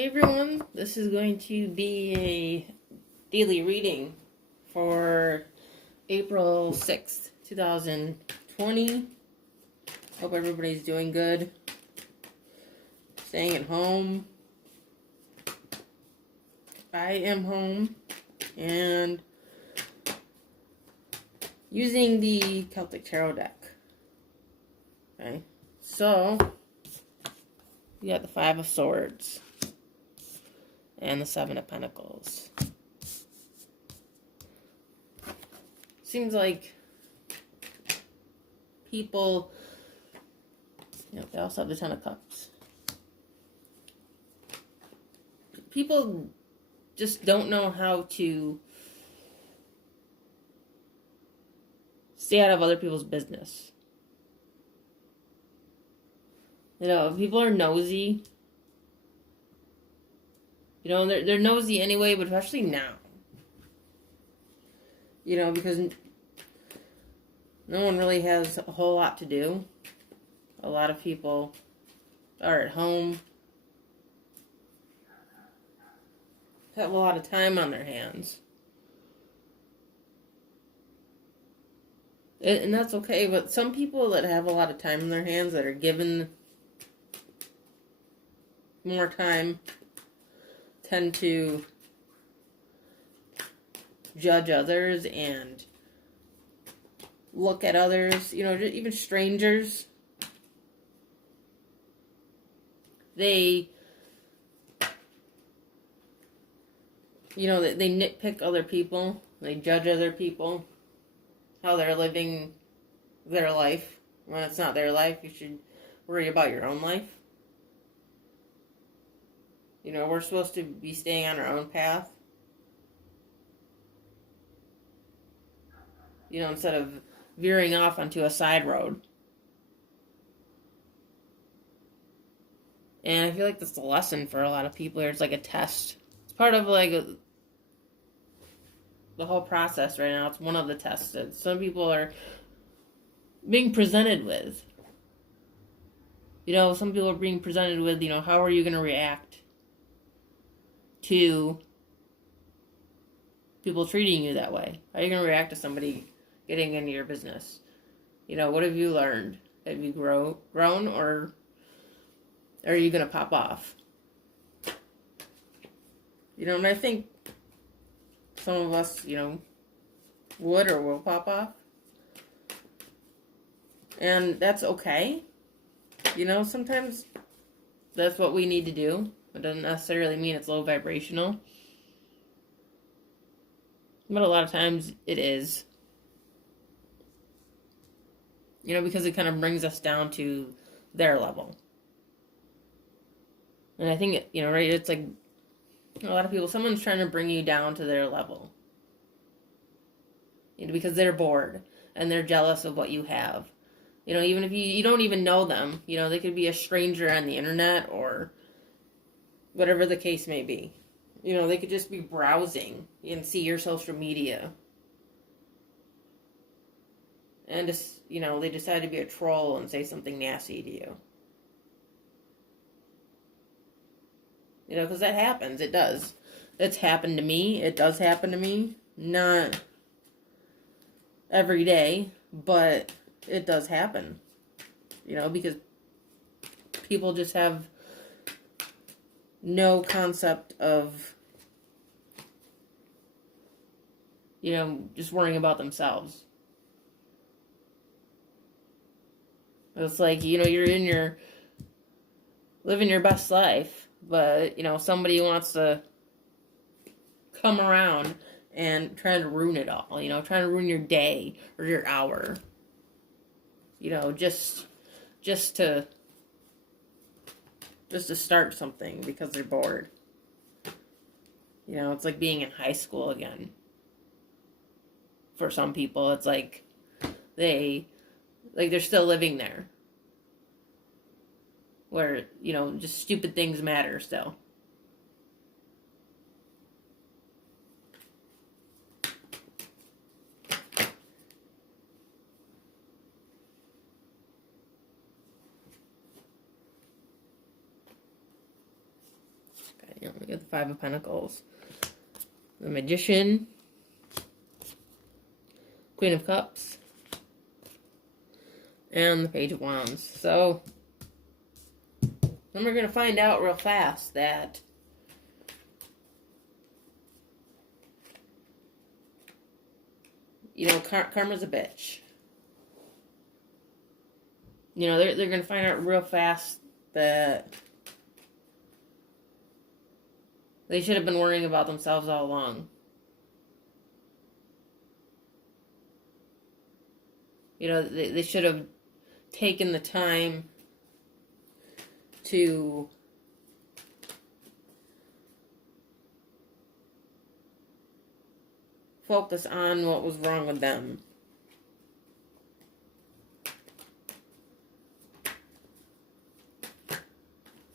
Hey everyone, this is going to be a daily reading for April 6th, 2020. Hope everybody's doing good. Staying at home. I am home and using the Celtic Tarot deck. Okay, so we got the Five of Swords and the Seven of Pentacles. Seems like people, they also have the Ten of Cups. People just don't know how to stay out of other people's business. People are nosy. They're nosy anyway, but especially now. Because no one really has a whole lot to do. A lot of people are at home, have a lot of time on their hands. And that's okay, but some people that have a lot of time on their hands, that are given more time, tend to judge others and look at others, even strangers. They nitpick other people. They judge other people, how they're living their life. When it's not their life, you should worry about your own life. We're supposed to be staying on our own path. Instead of veering off onto a side road. And I feel like that's a lesson for a lot of people here. It's like a test. It's part of the whole process right now. It's one of the tests that some people are being presented with. Some people are being presented with, how are you going to react to people treating you that way? How are you going to react to somebody getting into your business? What have you learned? Have you grown, or are you going to pop off? And I think some of us, would or will pop off. And that's okay. Sometimes that's what we need to do. It doesn't necessarily mean it's low vibrational. But a lot of times it is. Because it kind of brings us down to their level. And I think, right, it's like a lot of people, someone's trying to bring you down to their level. Because they're bored and they're jealous of what you have. Even if you don't even know them, they could be a stranger on the internet or whatever the case may be. They could just be browsing and see your social media. And just, they decide to be a troll and say something nasty to you. Because that happens. It does. It's happened to me. It does happen to me. Not every day, but it does happen. Because people just have no concept of, just worrying about themselves. It's like, you're living your best life, but, somebody wants to come around and trying to ruin it all, trying to ruin your day or your hour, just to start something because they're bored. It's like being in high school again. For some people, it's like they're still living there. Where, just stupid things matter still. Okay. You have the Five of Pentacles. The Magician. Queen of Cups. And the Page of Wands. So, then we're going to find out real fast that karma's a bitch. They're going to find out real fast that they should have been worrying about themselves all along. They should have taken the time to focus on what was wrong with them.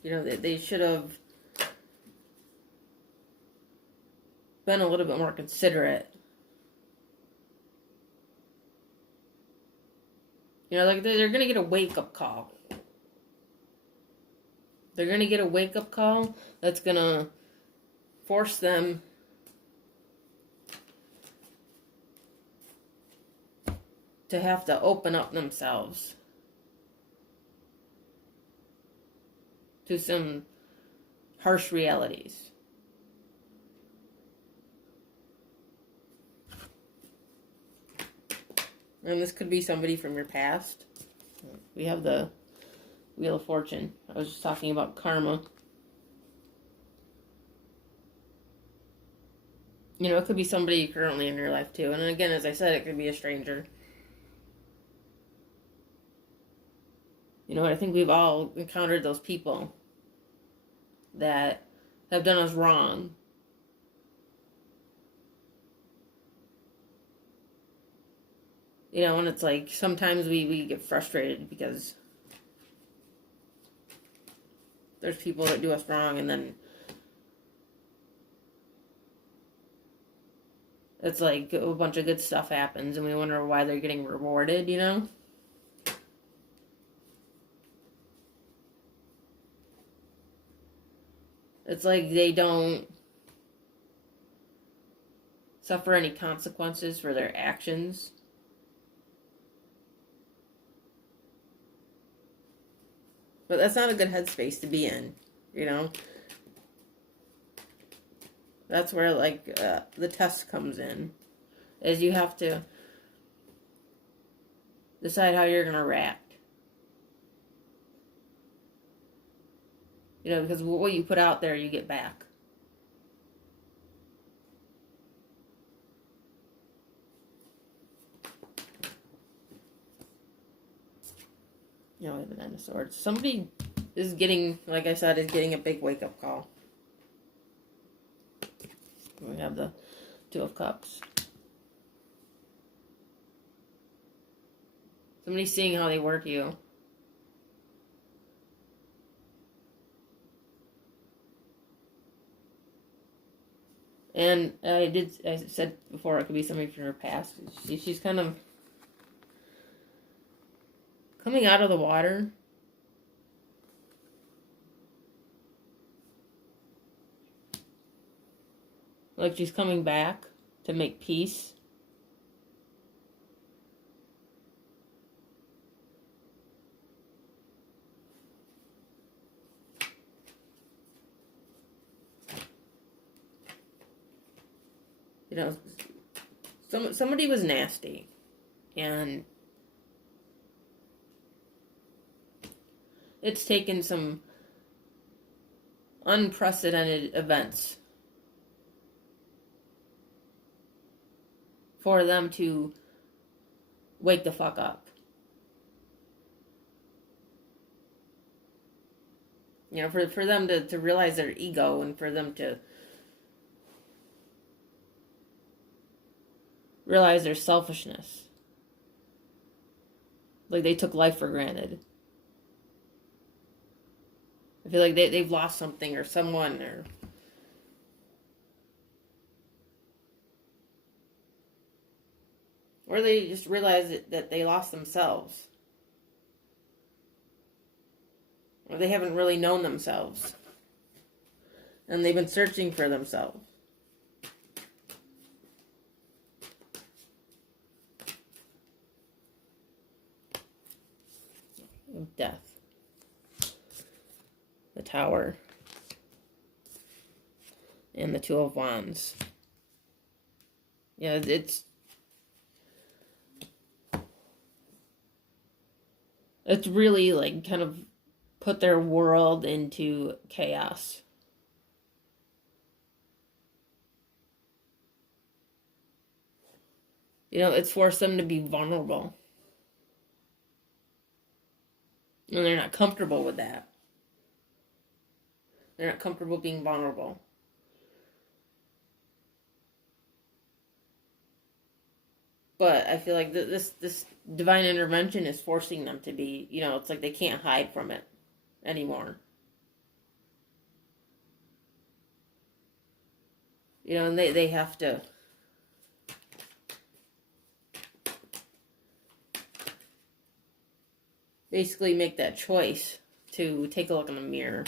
They should have been a little bit more considerate. They're going to get a wake-up call. They're going to get a wake-up call that's going to force them to have to open up themselves to some harsh realities. And this could be somebody from your past. We have the Wheel of Fortune. I was just talking about karma. It could be somebody currently in your life too. And again, as I said, it could be a stranger. I think we've all encountered those people that have done us wrong. And it's like sometimes we get frustrated because there's people that do us wrong, and then it's like a bunch of good stuff happens and we wonder why they're getting rewarded, It's like they don't suffer any consequences for their actions. But that's not a good headspace to be in, That's where, the test comes in. Is you have to decide how you're going to react. Because what you put out there, you get back. We have an Nine of Swords. Somebody is getting, like I said, is getting a big wake-up call. We have the Two of Cups. Somebody's seeing how they work you. And I said before, it could be somebody from her past. She's kind of coming out of the water. Like she's coming back to make peace. Somebody was nasty. And it's taken some unprecedented events for them to wake the fuck up. For them to realize their ego, and for them to realize their selfishness. Like they took life for granted. I feel like they've lost something or someone, or they just realize that they lost themselves. Or they haven't really known themselves. And they've been searching for themselves. Death. The Tower. And the Two of Wands. Yeah, it's really like kind of put their world into chaos. You know, it's forced them to be vulnerable. And they're not comfortable with that. They're not comfortable being vulnerable. But I feel like this divine intervention is forcing them to be, you know, it's like they can't hide from it anymore. You know, and they have to basically make that choice to take a look in the mirror.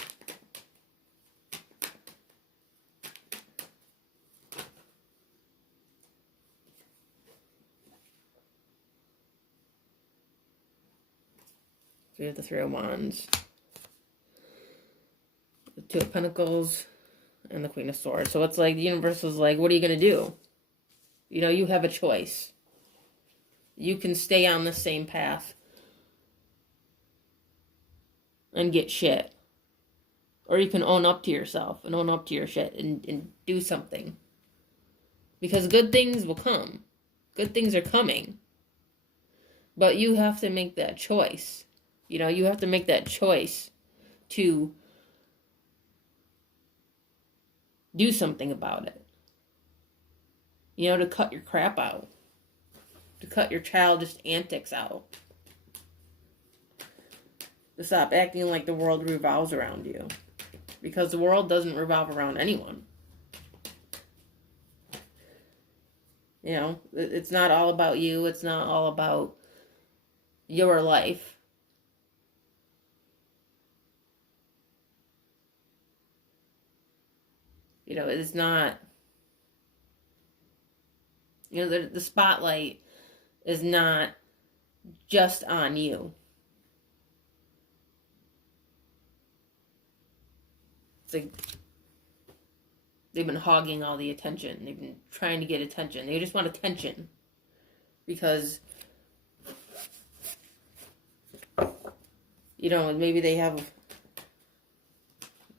So we have the Three of Wands, the Two of Pentacles, and the Queen of Swords. So it's like the universe is like, what are you going to do? You know, you have a choice. You can stay on the same path and get shit. Or you can own up to yourself and own up to your shit and do something. Because good things will come. Good things are coming. But you have to make that choice. You know, you have to make that choice to do something about it. You know, to cut your crap out. To cut your childish antics out. To stop acting like the world revolves around you. Because the world doesn't revolve around anyone. You know, it's not all about you. It's not all about your life. You know, it's not, you know, the spotlight is not just on you. It's like they've been hogging all the attention. They've been trying to get attention. They just want attention. Because, you know, maybe they have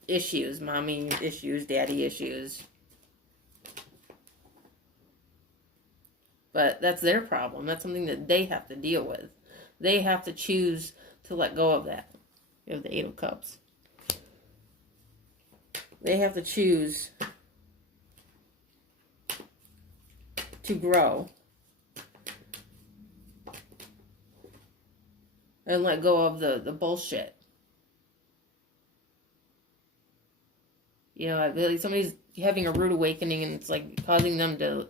issues, mommy issues, daddy issues. But that's their problem. That's something that they have to deal with. They have to choose to let go of that. You have the Eight of Cups. They have to choose to grow and let go of the bullshit. You know, I feel like somebody's having a rude awakening and it's like causing them to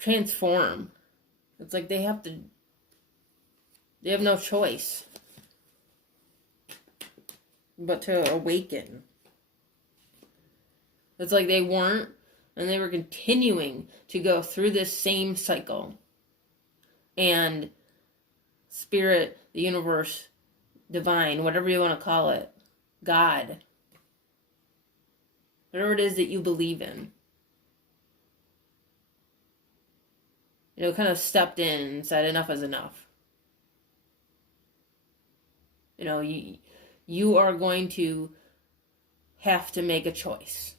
transform. It's like they have no choice but to awaken. It's like they weren't, and they were continuing to go through this same cycle. And spirit, the universe, divine, whatever you want to call it, God, whatever it is that you believe in, you know, kind of stepped in and said enough is enough. You know, you are going to have to make a choice.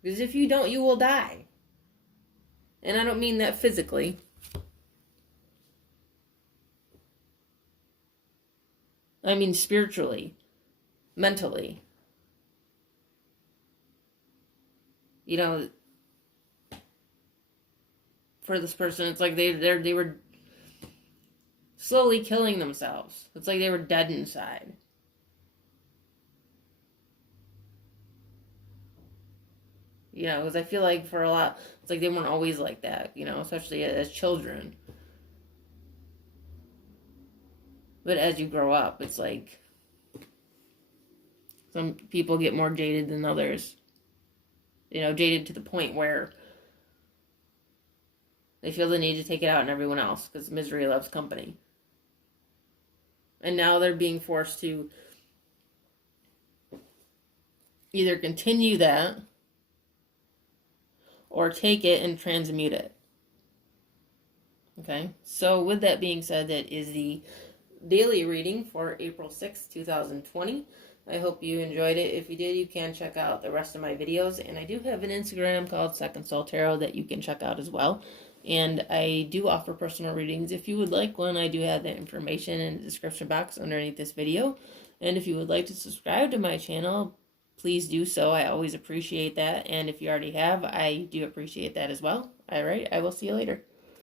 Because if you don't, you will die. And I don't mean that physically. I mean spiritually, mentally. You know, for this person, it's like they were slowly killing themselves. It's like they were dead inside. You know, because I feel like for a lot, it's like they weren't always like that, you know, especially as children. But as you grow up, it's like Some people get more jaded than others. Jaded to the point where they feel the need to take it out on everyone else because misery loves company. And now they're being forced to either continue that or take it and transmute it. Okay, so with that being said, that is the daily reading for April 6th, 2020. I hope you enjoyed it. If you did, you can check out the rest of my videos. And I do have an Instagram called Second Soul Tarot that you can check out as well. And I do offer personal readings. If you would like one, I do have that information in the description box underneath this video. And if you would like to subscribe to my channel, please do so. I always appreciate that. And if you already have, I do appreciate that as well. All right, I will see you later.